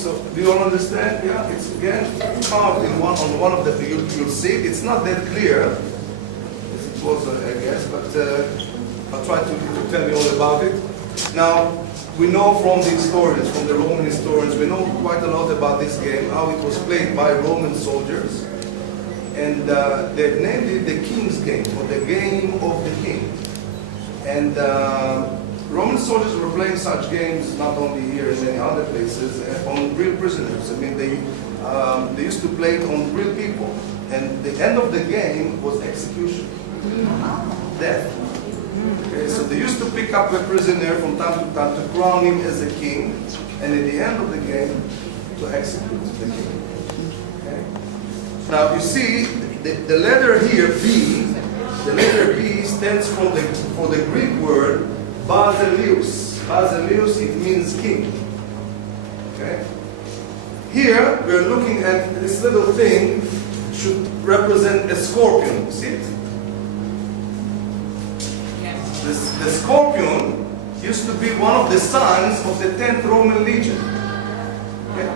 So do you all understand? Yeah, it's again carved in on one of the, you'll see it's not that clear as it was, I guess, but I'll try to tell you all about it. Now, we know from the historians, from the Roman historians, we know quite a lot about this game, how it was played by Roman soldiers. And they've named it the King's Game, or the Game of the King. And Roman soldiers were playing such games not only here in many other places, on real prisoners. I mean, they used to play it on real people. And the end of the game was execution, death. Okay, so they used to pick up a prisoner from time to time to crown him as a king, and at the end of the game, to execute the king. Okay? Now you see, the letter here, B, the letter B stands for the Greek word Basileus. Basileus, it means king. Okay? Here, we're looking at this little thing, should represent a scorpion. See it? The scorpion used to be one of the sons of the 10th Roman Legion. Okay?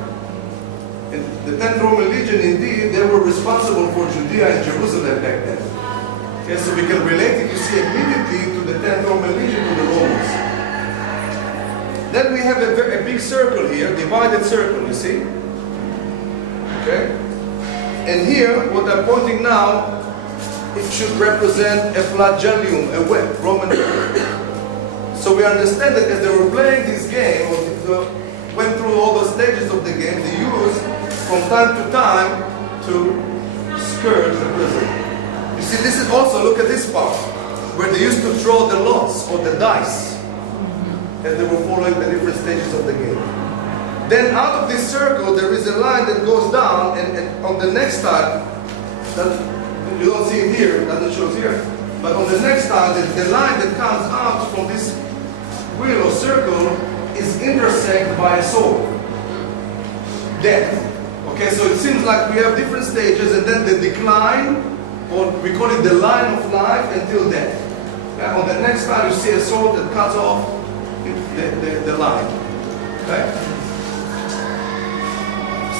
And the 10th Roman Legion, indeed, they were responsible for Judea and Jerusalem back then. Okay, so we can relate it, you see, immediately to the 10th Roman Legion, to the Romans. Then we have a big circle here, divided circle, you see? Okay? And here, what I'm pointing now, it should represent a flagellum, a whip, Roman whip. So we understand that as they were playing this game, or went through all the stages of the game, they used from time to time to scourge the prisoner. You see, this is also, look at this part, where they used to throw the lots or the dice as they were following the different stages of the game. Then out of this circle, there is a line that goes down, and on the next side, you don't see it here, it doesn't show here. But on the next side, the line that comes out from this wheel or circle is intersected by a sword. Death. Okay, so it seems like we have different stages, and then the decline, or we call it the line of life until death. Okay? On the next slide, you see a sword that cuts off the line. Okay?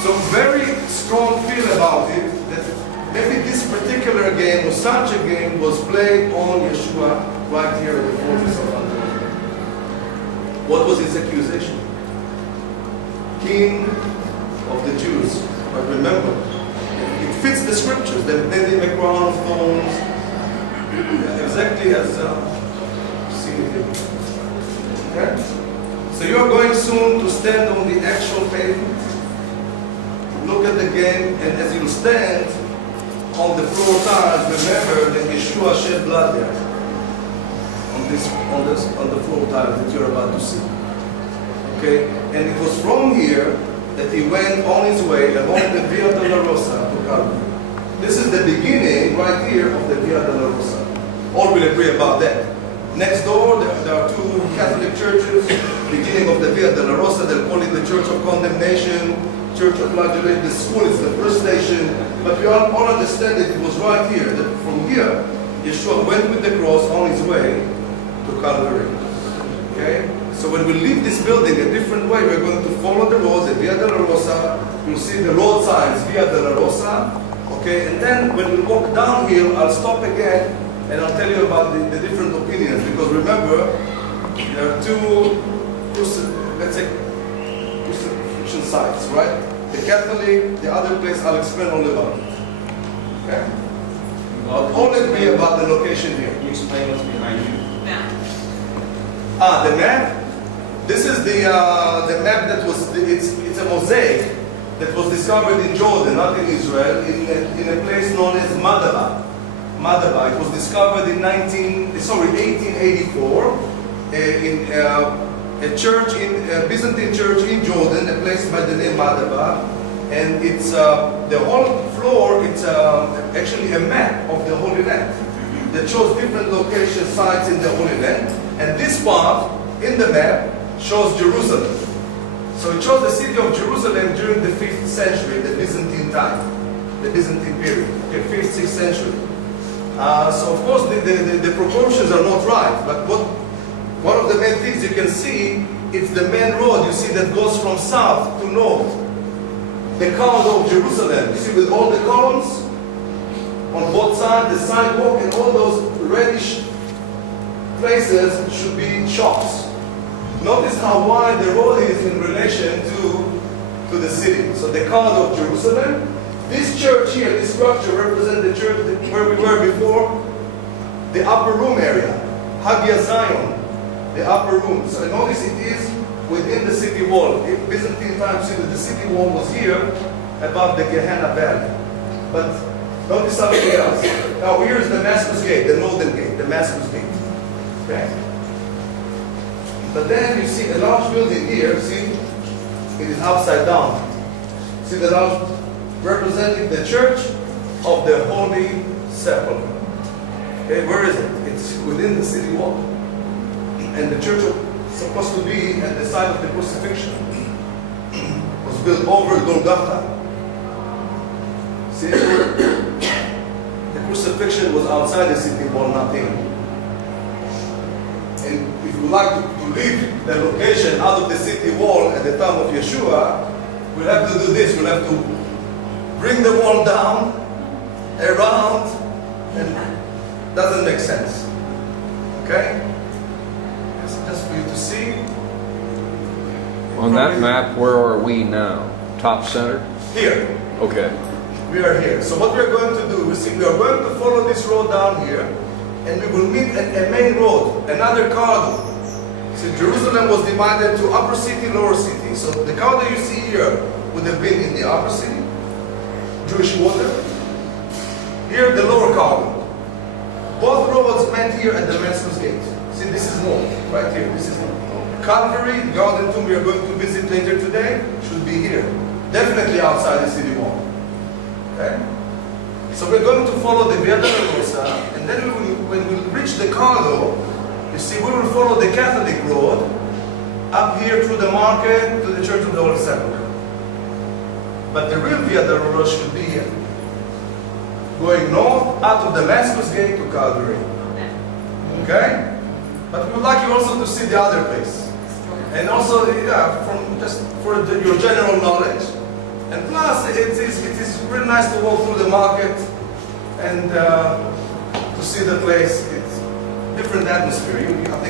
So very strong feel about it that maybe this particular game or such a game was played on Yeshua right here at the fortress of Antioch. What was his accusation? King of the Jews. But remember, it fits the scriptures. They made him a crown of thorns, exactly as seen here. Okay? So you are going soon to stand on the actual pavement. Look at the game, and as you stand on the floor tiles, remember that Yeshua shed blood there on the floor tiles that you're about to see. Okay, and it was from here that he went on his way along the Via Dolorosa to Calvary. This is the beginning right here of the Via Dolorosa. All will agree about that. Next door, there are two Catholic churches. Beginning of the Via Dolorosa, they'll call it the Church of Condemnation, Church of Flagellation. The school is the first station, but we all understand that it was right here, that from here, Yeshua went with the cross on his way to Calvary. Okay? So when we leave this building a different way, we're going to follow the road, the Via Dolorosa. You'll see the road signs, Via Dolorosa. Okay? And then when we walk downhill, I'll stop again and I'll tell you about the different opinions. Because remember, there are two, let's say, crucifixion sites, right? The Catholic, the other place, I'll explain all about it. Okay? But all agree about the location here. Can you explain what's behind you? The map. This is the map that was. It's a mosaic that was discovered in Jordan, not in Israel, in a place known as Madaba. Madaba. It was discovered in 1884 in a church a Byzantine church in Jordan, a place by the name Madaba, and it's the whole floor. It's actually a map of the Holy Land that shows different location sites in the Holy Land, and this part in the map shows Jerusalem. So it shows the city of Jerusalem during the 5th century, the Byzantine time, the Byzantine period, okay, 5th, 6th century. So of course the proportions are not right, but one of the main things you can see, it's the main road, you see, that goes from south to north, the corridor of Jerusalem, you see, with all the columns on both sides, the sidewalk, and all those reddish places should be shops. Notice how wide the road is in relation to the city. So the corridor of Jerusalem. This church here, this structure represents the church where we were before, the upper room area, Hagia Zion, the upper room. So notice it is within the city wall. In Byzantine times, see that the city wall was here above the Gehenna Valley. But notice something else. Now here is Damascus Gate, the northern gate, Damascus Gate. Okay? But then you see a large building here, see? It is upside down. See the large, representing the Church of the Holy Sepulchre. Okay, where is it? It's within the city wall. And the church was supposed to be at the site of the crucifixion. It was built over Golgotha. See, the crucifixion was outside the city wall, not in. And if you like to leave the location out of the city wall at the time of Yeshua, we'll have to do this. We'll have to bring the wall down, around, and doesn't make sense. Okay? Just for you to see. On that map, where are we now? Top center? Here. Okay. We are here. So what we are going to do, we are going to follow this road down here, and we will meet at a main road, another corridor. So Jerusalem was divided to upper city, lower city. So the corridor you see here would have been in the upper city, Jewish quarter. Here, the lower corridor. Both roads met here at Damascus Gate. See, this is north, right here. This is north. Calvary, Garden Tomb we are going to visit later today, should be here. Definitely outside the city wall. Okay? So we're going to follow the Via Dolorosa, and then when we reach the corridor, you see, we will follow the Catholic road up here through the market to the Church of the Holy Sepulchre. But the real Via Dolorosa should be here, going north out of Damascus Gate to Calvary. Okay? But we would like you also to see the other place. And also, from just for your general knowledge. And plus, it is really nice to walk through the market and to see the place. It's different atmosphere. I think